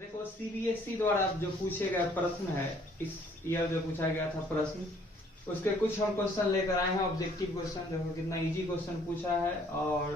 देखो सीबीएसई द्वारा जो पूछे गए प्रश्न है, इस ईयर जो पूछा गया था प्रश्न, उसके कुछ हम क्वेश्चन लेकर आए हैं ऑब्जेक्टिव क्वेश्चन। देखो कितना इजी क्वेश्चन पूछा है। और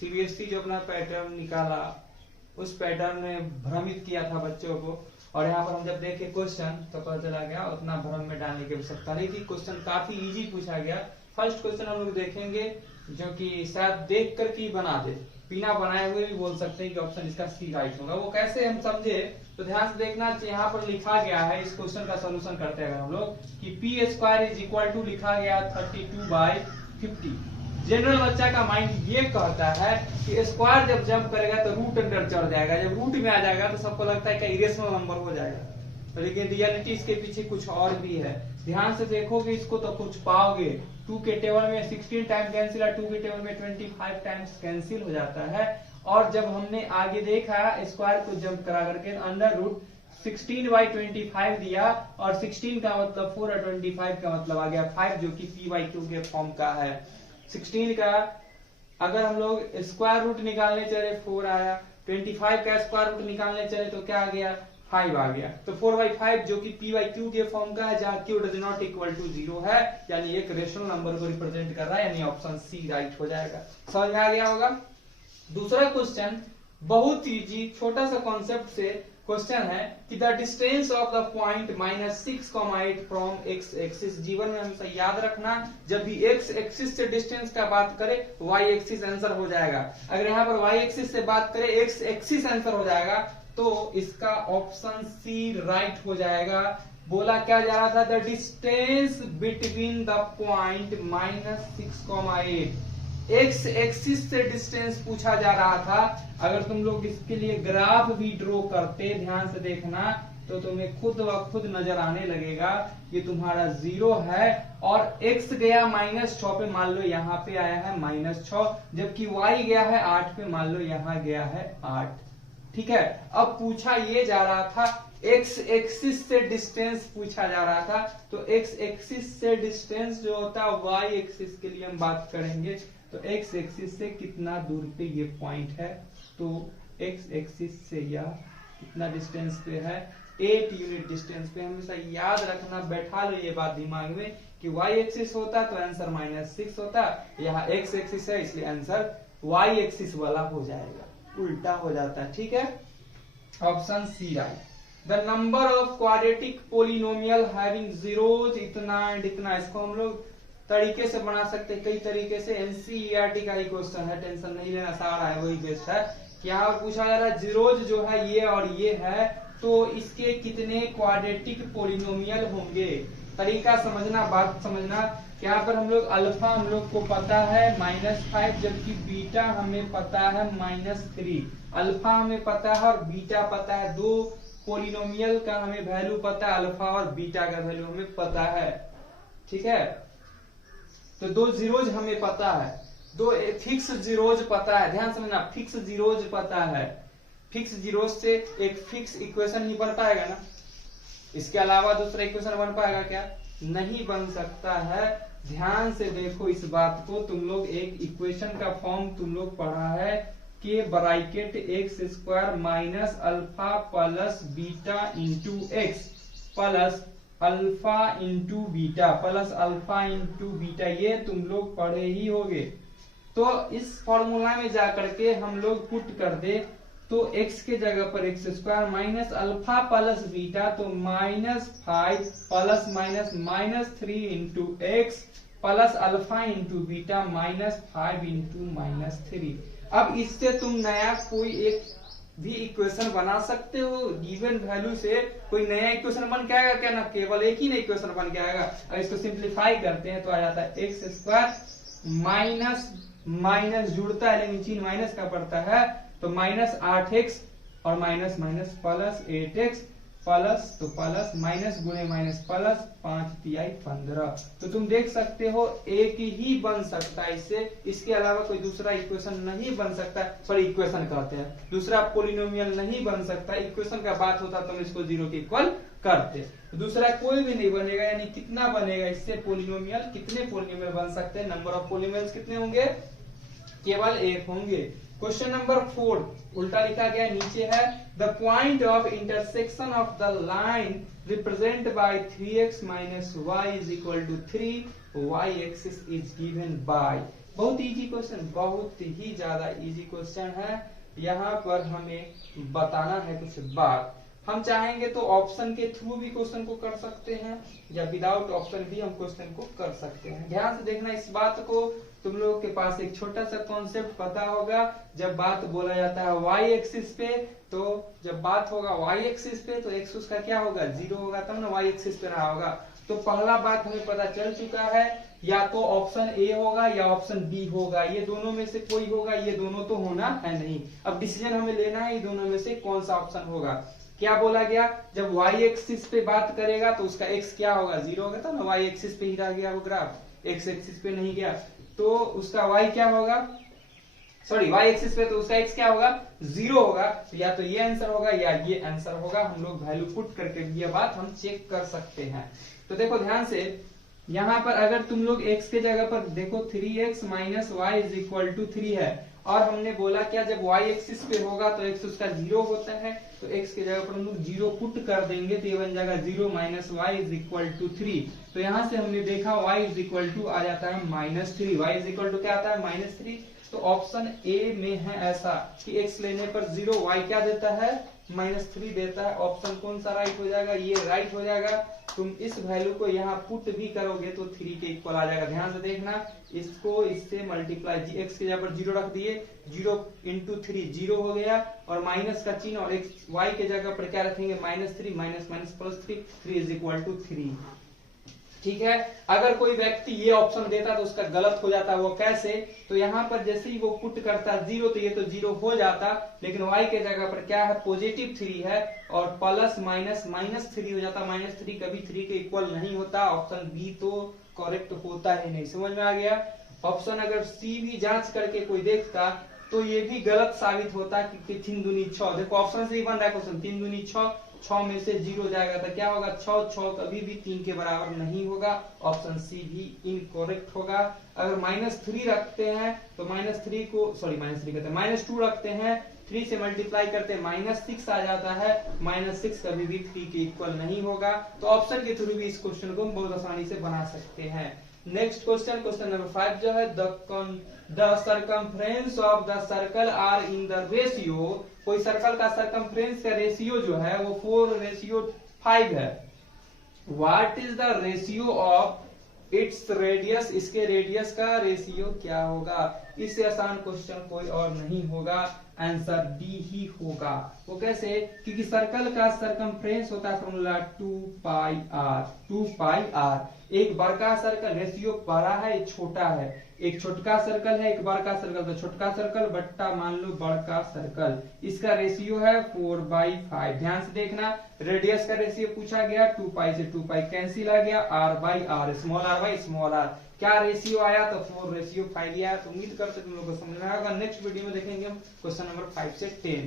सीबीएसई जो अपना पैटर्न निकाला, उस पैटर्न ने भ्रमित किया था बच्चों को। और यहाँ पर हम जब देखे क्वेश्चन तो पता चला गया उतना भ्रम में डालने की आवश्यकता नहीं थी। क्वेश्चन काफी इजी पूछा गया। फर्स्ट क्वेश्चन हम लोग देखेंगे जो कि शायद देख कर के बना दे, बिना बनाए हुए भी बोल सकते हैं कि ऑप्शन इसका सी राइट होगा। वो कैसे हम समझे तो ध्यान से देखना। यहाँ पर लिखा गया है, इस क्वेश्चन का सोल्यूशन करते हैं अगर हम लोग, कि P square is equal to लिखा गया 32/50। जनरल बच्चा का माइंड ये कहता है कि स्क्वायर जब जंप करेगा तो रूट अंडर चढ़ जाएगा। जब रूट में आ जाएगा तो सबको लगता है कि इरेशनल नंबर हो जाएगा, लेकिन रियलिटी इसके पीछे कुछ और भी है। ध्यान से देखोगे इसको तो कुछ पाओगे। 2 के टेबल में 16 टाइम कैंसिल है, 2 के टेबल में 25 टाइम्स कैंसिल हो जाता है। और जब हमने आगे देखा स्क्वायर को जंप करा करके अंडर रूट 16/25 दिया, और 16 का मतलब 4 और 25 का मतलब आ गया 5, जो कि p/2 के फॉर्म का है। 16 का अगर हम लोग स्क्वायर रूट निकालने चले 4 आया, 25 का स्क्वायर रूट निकालने चले तो क्या आ गया 5 आ गया। तो 4/5 जो कि p/q के फॉर्म का है, जहां q does not equal to 0 है, यानी एक रेशनल नंबर को रिप्रेजेंट कर रहा है, यानी ऑप्शन सी राइट हो जाएगा। समझ में आ गया होगा। दूसरा क्वेश्चन बहुत इजी छोटा सा कॉन्सेप्ट से क्वेश्चन है कि the distance of the point -6,8 from x axis. जीवन में हमेशा याद रखना, जब भी x एक्सिस से डिस्टेंस का बात करें y एक्सिस आंसर हो जाएगा। अगर यहाँ पर y एक्सिस से बात करें x एक्सिस आंसर हो जाएगा, तो इसका ऑप्शन सी राइट हो जाएगा। बोला क्या जा रहा था, the distance between the point -6,8। X axis से डिस्टेंस पूछा जा रहा था। अगर तुम लोग इसके लिए ग्राफ भी ड्रॉ करते, ध्यान से देखना, तो तुम्हें खुद व खुद नजर आने लगेगा ये तुम्हारा 0 है, और x गया -6 पे, मान लो यहाँ पे आया है -6, जबकि y गया है 8 पे, मान लो यहाँ गया है 8। ठीक है। अब पूछा ये जा रहा था x एक्सिस से डिस्टेंस पूछा जा रहा था, तो x एक्सिस से डिस्टेंस जो होता है y एक्सिस के लिए हम बात करेंगे, तो x एक्सिस से कितना दूर पे ये पॉइंट है, तो x एक्सिस से यह कितना डिस्टेंस पे है, 8 यूनिट डिस्टेंस पे। हमेशा याद रखना, बैठा लो ये बात दिमाग में कि y एक्सिस होता तो आंसर -6 होता, यहाँ x एक्सिस है इसलिए आंसर y एक्सिस वाला हो जाएगा, उल्टा हो जाता है। ठीक है, option C right. The number of quadratic polynomial having zeros इतना एंड इतना, इसको हम लोग तरीके से बना सकते हैं, कई तरीके से। एनसीईआरटी का ही क्वेश्चन है, टेंशन नहीं लेना, सारा है वही बेस्ट है। यहाँ पर पूछा जा रहा है जीरोज जो है ये और ये है, तो इसके कितने क्वाड्रेटिक पोलिनोमियल होंगे। तरीका समझना, बात समझना। यहाँ पर हम लोग अल्फा हम लोग को पता है -5, जबकि बीटा हमें पता है -3। अल्फा हमें पता है और बीटा पता है, दो पोलिनोमियल का हमें वैल्यू पता है, अल्फा और बीटा का वैल्यू हमें पता है। ठीक है, तो दो जीरोज हमें पता है, दो फिक्स जीरोज पता है। ध्यान समझना, फिक्स जीरोज पता है। फिक्स जीरोज से एक फिक्स इक्वेशन ही बन पाएगा ना, इसके अलावा दूसरा इक्वेशन बन पाएगा क्या, नहीं बन सकता है। ध्यान से देखो इस बात को, तुम लोग एक इक्वेशन का फॉर्म तुम लोग पढ़ा है कि bracket x² minus alpha plus beta into x plus alpha into beta plus alpha into beta, ये तुम लोग पढ़े ही होगे। तो इस फॉर्मूला में जाकर के हम लोग पुट कर दे, तो x के जगह पर x² minus alpha plus beta, तो -5 plus -3 into x plus alpha into beta -5 into -3। अब इससे तुम नया कोई एक भी इक्वेशन बना सकते हो, गिवन वैल्यू से कोई नया इक्वेशन बन के आएगा क्या, ना केवल एक ही ना इक्वेशन बन के आएगा। अब इसको सिंप्लीफाई करते हैं तो आ जाता है x² माइनस माइनस जुड़ता है लेकिन चिन्ह माइनस का पड़ता है, तो -8x और minus minus plus 8x plus, तो प्लस माइनस गुणे माइनस प्लस 5 तिहाई 15। तो तुम देख सकते हो एक ही बन सकता है इससे, इसके अलावा कोई दूसरा इक्वेशन नहीं बन सकता। पर इक्वेशन कहते हैं, दूसरा पोलिनोमियल नहीं बन सकता। इक्वेशन का बात होता तो हम इसको 0 के इक्वल करते, दूसरा कोई भी नहीं बनेगा। यानी कितना बनेगा इससे पोलिनोमियल, कितने पोलिनोमियल बन सकते हैं, नंबर ऑफ पोलिनोमियल्स कितने होंगे, केवल एक होंगे। क्वेश्चन नंबर 4 उल्टा लिखा गया नीचे है, the point of intersection of the line represent by 3x minus y is equal to 3, y axis is given by. बहुत इजी क्वेश्चन, बहुत ही ज्यादा इजी क्वेश्चन है। यहाँ पर हमें बताना है कुछ बात। हम चाहेंगे तो ऑप्शन के थ्रू भी क्वेश्चन को कर सकते हैं या विदाउट ऑप्शन भी हम क्वेश्चन को कर सकते हैं। ध्यान से देखना इस बात को। तुम लोगों के पास एक छोटा सा कॉन्सेप्ट पता होगा, जब बात बोला जाता है y एक्सिस पे, तो जब बात होगा y एक्सिस पे तो x उसका क्या होगा 0 होगा, तब ना y एक्सिस पे रहा होगा। तो पहला बात हमें पता चल चुका है, या तो ऑप्शन ए होगा या ऑप्शन बी होगा, ये दोनों में से कोई होगा, ये दोनों तो होना है नहीं। अब डिसीजन हमें लेना है ये दोनों में से कौन सा ऑप्शन होगा। क्या बोला गया, जब y एक्सिस पे बात करेगा तो उसका x क्या होगा 0 होगा, तब ना y एक्सिस पे ही रह गया वो ग्राफ, x एक्सिस पे नहीं गया, तो उसका y क्या होगा, सॉरी y एक्सिस पे तो उसका x क्या होगा 0 होगा। तो या तो ये आंसर होगा या ये आंसर होगा। हम लोग वैल्यू पुट करके ये बात हम चेक कर सकते हैं। तो देखो ध्यान से, यहाँ पर अगर तुम लोग x के जगह पर देखो 3x minus y is equal to 3 है, और हमने बोला क्या जब y एक्सिस पे होगा तो x उसका 0 होता है, तो x के जगह पर हम लोग 0 पुट कर देंगे तो ये बन जाएगा 0 minus y is equal to 3। तो यहाँ से हमने देखा y इज इक्वल टू आ जाता है -3, y इज इक्वल टू क्या आता है -3। तो ऑप्शन ए में है ऐसा कि x लेने पर 0, y क्या देता है -3 देता है। ऑप्शन कौन सा राइट हो जाएगा, ये राइट हो जाएगा। तुम इस वैल्यू को यहाँ पुट भी करोगे तो 3 के इक्वल आ जाएगा। ध्यान से देखना, इसको इससे मल्टीप्लाई, x के जगह पर 0 रख दिए, 0 इंटू 3 0 हो गया, और माइनस का चिन्ह, और x y के जगह पर क्या रखेंगे -3, minus minus plus 3 is equal to 3। ठीक है, अगर कोई व्यक्ति ये ऑप्शन देता तो उसका गलत हो जाता, वो कैसे, तो यहाँ पर जैसे ही वो पुट करता 0 तो ये तो 0 हो जाता, लेकिन y के जगह पर क्या है पॉजिटिव 3 है, और प्लस माइनस -3 हो जाता। -3 कभी 3 के इक्वल नहीं होता। ऑप्शन बी तो करेक्ट होता ही नहीं। समझ में आ गया। ऑप्शन अगर सी भी जांच करके कोई देखता तो ये भी गलत साबित होता कि 3 दूनी 6। देखो ऑप्शन से ही बन रहा है क्वेश्चन, 3 दूनी 6, 6 में से 0 जाएगा तो क्या होगा 6 कभी भी 3 के बराबर नहीं होगा। ऑप्शन सी भी इनकरेक्ट होगा। अगर -3 रखते हैं तो -3 को सॉरी -3 कहते हैं -2 रखते हैं, 3 से मल्टीप्लाई करते हैं -6 आ जाता है। -6 कभी भी 3 के इक्वल नहीं होगा। तो ऑप्शन के थ्रू भी इस क्वेश्चन को हम बहुत आसानी से बना सकते हैं। नेक्स्ट क्वेश्चन, क्वेश्चन नंबर 5 जो है, the circumference of the circle are in the ratio. कोई सर्कल का सर्कमफ्रेंस का रेशियो जो है वो 4:5 है। What is the ratio of its radius, इसके रेडियस का रेशियो क्या होगा। इससे आसान क्वेश्चन कोई और नहीं होगा, आंसर डी ही होगा। वो कैसे, क्योंकि सर्कल का सर्कमफ्रेंस होता है फॉर्मूला 2πr। एक बड़का सर्कल, रेशियो बड़ा है एक छोटा है, एक छोटका सर्कल है एक बड़का सर्कल, तो छोटका सर्कल बट्टा मान लो बड़का सर्कल, इसका रेशियो है 4/5। ध्यान से देखना, रेडियस का रेशियो पूछा गया, 2π से 2π कैंसिल आ गया, r/r, small r by small r, क्या रेशियो आया तो 4:5 आया। तो उम्मीद करते तुम लोग को समझ में आएगा। नेक्स्ट वीडियो में देखेंगे हम क्वेश्चन नंबर 5 से 10।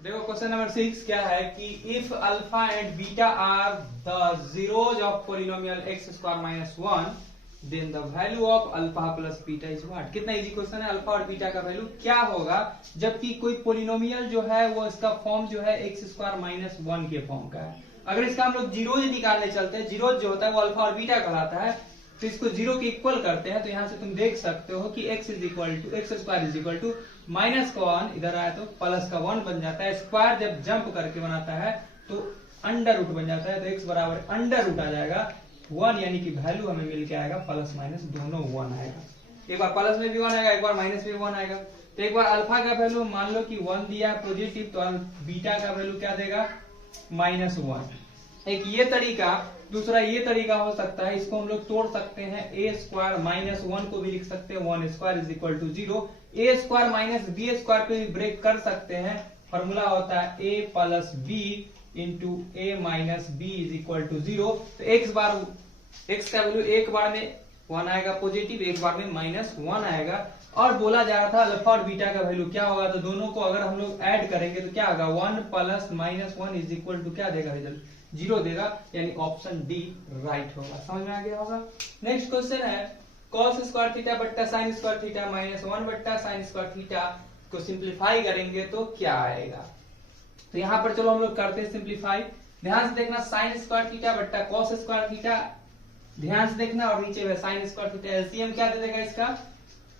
देखो क्वेश्चन नंबर 6 क्या है कि if alpha and beta are the zeros of polynomial x² - 1 then the value of alpha plus beta is what. कितना इजी क्वेश्चन है। अल्फा और बीटा का वैल्यू क्या होगा जबकि कोई पॉलिनोमियल जो है वो इसका फॉर्म जो है x² - 1 के फॉर्म का है। अगर इसका हम लोग जीरोज निकालने चलते हैं, जीरोज जो होता है वो अल्फा और बीटा कहलाता है, तो इसको 0 के इक्वल करते हैं। तो यहाँ से तुम देख सकते हो कि x² is equal to minus का 1 इधर आया तो प्लस का 1 बन जाता है। स्क्वायर जब जंप करके बनाता है तो अंडर रूट बन जाता है, तो x बराबर अंडर रूट आ जाएगा 1, यानी कि वैल्यू हमें मिल के आएगा प्लस माइनस दोनों 1 आएगा। एक बार प्लस में भी 1 आएगा, एक बार माइनस में 1 आएगा। तो एक बार अल्फा का वैल्यू मान लो कि 1 दिया पॉजिटिव, तो बीटा का वैल्यू क्या देगा -1। एक ये तरीका, दूसरा ये तरीका हो सकता है, इसको हम लोग तोड़ सकते हैं, a² - 1 को भी लिख सकते हैं 1² is equal to 0। a² minus b² पे भी ब्रेक कर सकते हैं। फॉर्मूला होता है a plus b into a minus b is equal to 0। तो x का वैल्यू एक बार में 1 आएगा पॉजिटिव, एक बार में -1 आएगा। और बोला जा रहा था अल्फा और बीटा का वैल्यू क्या होगा, तो दोनों को अगर हम लोग ऐड करेंगे तो क्या होगा 1 प्लस -1 इज इक्वल टू क्या देगा रिजल्ट 0 देगा, यानी ऑप्शन डी राइट होगा। समझ में आ गया होगा। नेक्स्ट क्वेश्चन है cos स्क्वायर थीटा बट्टा sin स्क्वायर थीटा माइनस 1 बट्टा sin स्क्वायर थीटा को सिंप्लीफाई करेंगे तो क्या आएगा। तो यहाँ पर चलो हम लोग करते हैं सिंप्लीफाई। ध्यान से देखना, sin स्क्वायर थीटा बट्टा cos स्क्वायर थीटा, ध्यान से देखना, और नीचे में sin स्क्वायर थीटा, एलसीएम क्या दे देगा इसका,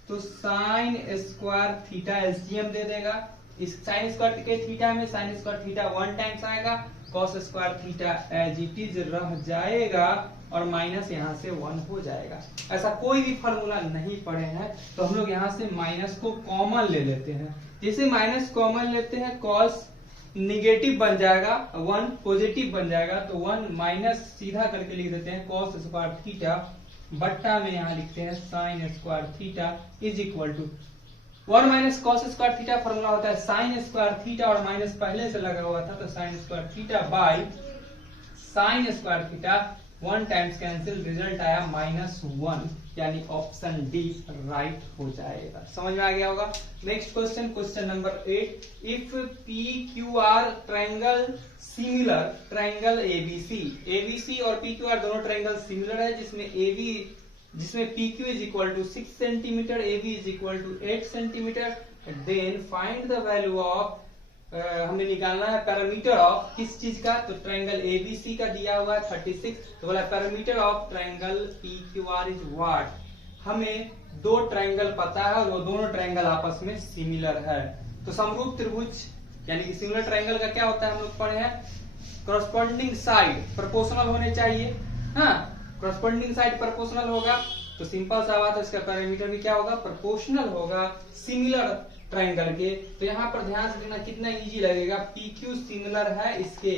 तो sin स्क्वायर थीटा एलसीएम दे देगा। इस sin स्क्वायर के थीटा में sin स्क्वायर थीटा 1 टाइम्स आएगा, cos square theta as it is रह जाएगा और माइनस यहाँ से 1 हो जाएगा। ऐसा कोई भी फॉर्मूला नहीं पढ़े हैं तो हम लोग यहाँ से माइनस को कॉमन ले लेते हैं। जैसे माइनस कॉमन लेते हैं cos निगेटिव बन जाएगा, 1 पॉजिटिव बन जाएगा, तो 1 माइनस सीधा करके लिख देते हैं cos स्क्वायर थीटा बट्टा में यहाँ लिखते हैं sin square theta is equal to 1 minus cos square theta formula होता है sin स्क्वायर थीटा और माइनस पहले से लगा हुआ था तो sin square theta by sin square theta 1 times cancel, result आया -1, यानी ऑप्शन डी राइट हो जाएगा। समझ में आ गया होगा। Next question, question number 8, if P Q R triangle similar triangle ABC और पी क्यू आर दोनों ट्रायंगल सिमिलर है, जिसमें P Q is equal to 6 centimetre, A B is equal to 8 centimetre, then find the value of, हमें निकालना है parameter of किस चीज का, तो ट्रायंगल एबीसी का दिया हुआ है 36, तो बोला parameter of triangle P Q are is what. हमें दो ट्रायंगल पता है और वो दोनों ट्रायंगल आपस में सिमिलर है। तो समरूप त्रिभुज यानी कि सिमिलर ट्रायंगल का क्या होता है, हम लोग पढ़े हैं, करस्पॉन्डिंग साइड प्रोपोर्शनल होने चाहिए। हाँ, करस्पॉन्डिंग साइड प्रोपोर्शनल होगा तो सिंपल सा बात है, इसका पैरामीटर भी क्या होगा, प्रोपोर्शनल होगा सिमिलर ट्रायंगल के। तो यहाँ पर ध्यान से देखना कितना इजी लगेगा, पी क्यू सिमिलर है, इसके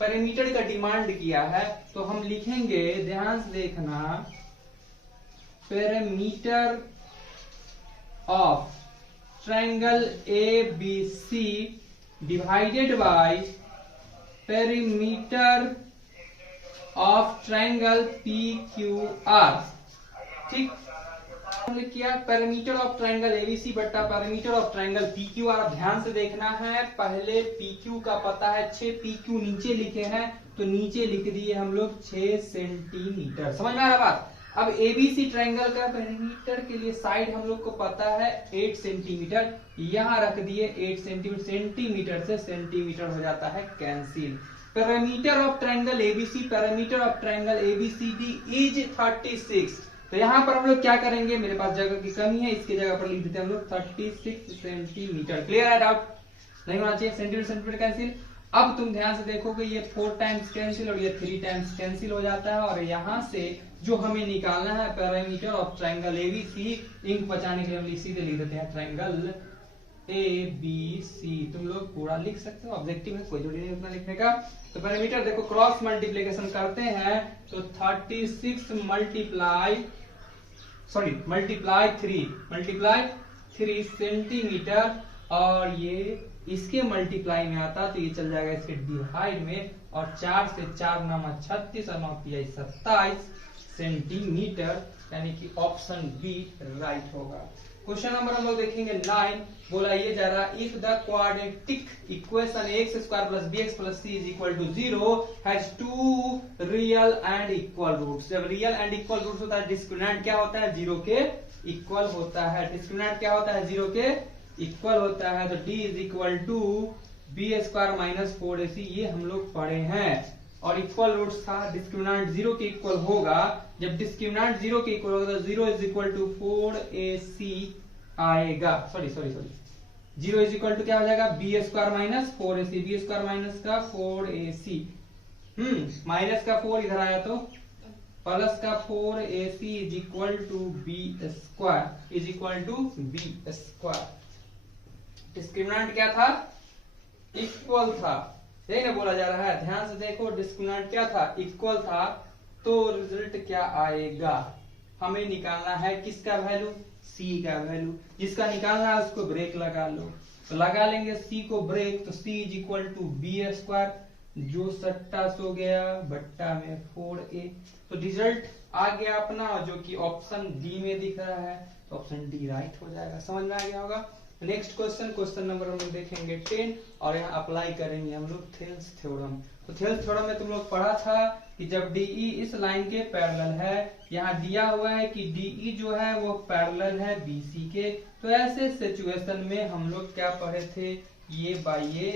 पैरामीटर का डिमांड किया है तो हम लिखेंगे, ध्यान से देखना, parameter of triangle A B C divided by parameter of triangle P Q R. ठीक, हमने किया पैरामीटर ऑफ ट्रायंगल एबीसी बट्टा parameter of triangle PQ R. ध्यान से देखना है, पहले पीक्यू का पता है 6, पीक्यू नीचे लिखे हैं तो नीचे लिख दिए हम लोग 6 सेंटीमीटर। समझ में आ रहा बात। अब एबीसी ट्रायंगल का पैरामीटर के लिए साइड हम लोग को पता है 8 सेंटीमीटर, यहाँ रख दिए 8 सेंटीमीटर, सेंटीमीटर से सेंटीमीटर हो जाता है cancel. Parameter of triangle ABC, parameter of triangle ABCD is 36। तो यहाँ पर हम लोग क्या करेंगे, मेरे पास जगह की कमी है, इसके जगह पर लिख देते हैं हम लोग 36 सेंटीमीटर। क्लियर है, डाउट नहीं होना चाहिए, सेंटीमीटर सेंटीमीटर कैंसिल। अब तुम ध्यान से देखोगे ये 4 टाइम्स कैंसिल और ये 3 टाइम्स कैंसिल हो जाता है, और यहाँ से जो हमें निकालना है parameter of triangle ABC, ink बचाने के लिए हम सीधे लिख देते हैं ट्रायंगल ए बी सी। तुम लोग पूरा लिख सकते हो, ऑब्जेक्टिव है, कोई जरूरी नहीं उतना लिखने का। तो पैरामीटर देखो, क्रॉस मल्टीप्लिकेशन करते हैं तो 36 मल्टीप्लाई 3 सेंटीमीटर, और ये इसके मल्टीप्लाई में आता तो ये चल जाएगा इसके डिवाइड में, और 4 से 4 9 36 और 9 27 सेंटीमीटर, यानी कि ऑप्शन बी राइट होगा। क्वेश्चन नंबर हम लोग देखेंगे 9, बोला ये जा रहा, if the quadratic equation x square plus bx plus c is equal to 0 has 2 real and equal roots. जब रियल एंड इक्वल रूट्स होता है, डिस्क्रिमिनेंट क्या होता है, 0 के इक्वल होता है। डिस्क्रिमिनेंट क्या होता है, 0 के इक्वल होता है। तो d is equal to B square minus 4ac, ये हम लोग पढ़े हैं। और इक्वल रूट्स था, डिस्क्रिमिनेंट 0 के इक्वल होगा। जब डिस्क्रिमिनेंट 0 के इक्वल होगा तो 0 इज इक्वल टू 4ac आएगा। सॉरी 0 इज इक्वल टू क्या हो जाएगा, B square minus 4ac, B square minus का 4ac, माइनस का 4 इधर आया तो प्लस का 4ac is equal to B square is equal to B square. Discriminant क्या था, इक्वल था, यही ना बोला जा रहा है। ध्यान से देखो, डिस्क्रिमिनेंट क्या था, इक्वल था, तो रिजल्ट क्या आएगा, हमें निकालना है किसका वैल्यू, c का वैल्यू। जिसका निकालना है उसको ब्रेक लगा लो, तो लगा लेंगे c को ब्रेक, तो c is equal to B square, जो सट्टा सो गया बट्टा में 4a। तो रिजल्ट आ गया अपना, जो कि ऑप्शन डी में दिख रहा है, तो ऑप्शन डी राइट हो जाएगा। समझ में आ गया होगा। नेक्स्ट क्वेश्चन नंबर हम लोग देखेंगे 10 और यहाँ अप्लाई करेंगे हम लोग थेल्स थ्योरम। तो थेल्स थ्योरम में तुम लोग पढ़ा था कि जब DE इस लाइन के पैरेलल है, यहाँ दिया हुआ है कि DE जो है वो पैरेलल है BC के, तो ऐसे सिचुएशन में हम लोग क्या पढ़े थे, ये बाई ये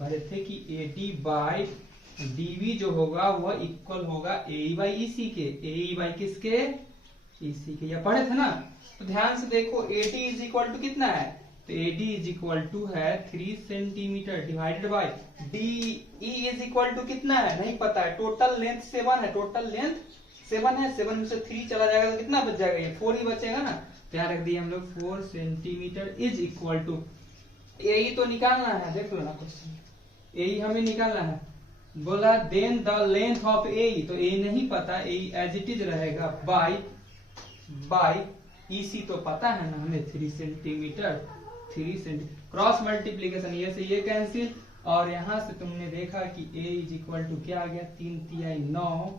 पढ़े थे कि AD बाई DB जो होगा वह इक्वल होगा AE बाई EC के। AE बाई किसके, EC के, यह पढ़े थे ना। तो ध्यान से देखो AD इज इक्वल टू कितना है, तो AD इज इक्वल टू है 3 centimetre divided by DE is equal to कितना है, नहीं पता है। टोटल लेंथ 7 है, टोटल लेंथ 7 है, 7 में से 3 चला जाएगा तो कितना बच जाएगा, ये 4 ही बचेगा ना। तो यहाँ रख दिए हम लोग 4 centimetre is equal to, AE तो निकालना है, देख लो ना क्वेश्चन, AE हमें निकालना है। बोला then the length of AE, तो AE नहीं पता, AE एज इट इज रहेगा बाई EC तो पता है ना हमें 3 सेंटीमीटर, 3 सेंटीमीटर क्रॉस मल्टीप्लीकेशन, ये से ये कैंसिल, और यहां से तुमने देखा कि A इज इक्वल टू क्या आ गया, 3 तिहाई 9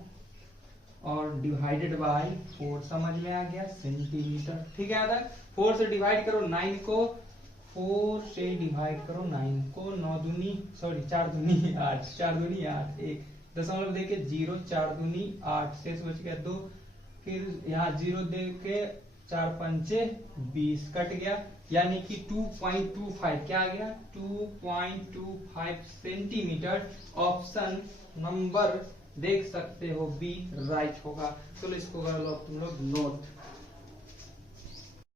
और डिवाइडेड बाई 4, समझ में आ गया, सेंटीमीटर। ठीक है, याद 4 से डिवाइड करो 9 को, 4 से डिवाइड करो 9 को, 4 दूनी 8, 4 दूनी 8, 1 दशमलव दे के 0, 4 दूनी 8, शेष बच गया 2, फिर यहाँ 0 दे के 4 पंचे 20 कट गया, यानी कि 2.25 क्या आ गया, 2.25 सेंटीमीटर। ऑप्शन नंबर देख सकते हो बी राइट होगा। चलो इसको कर लो तुम लोग नोट।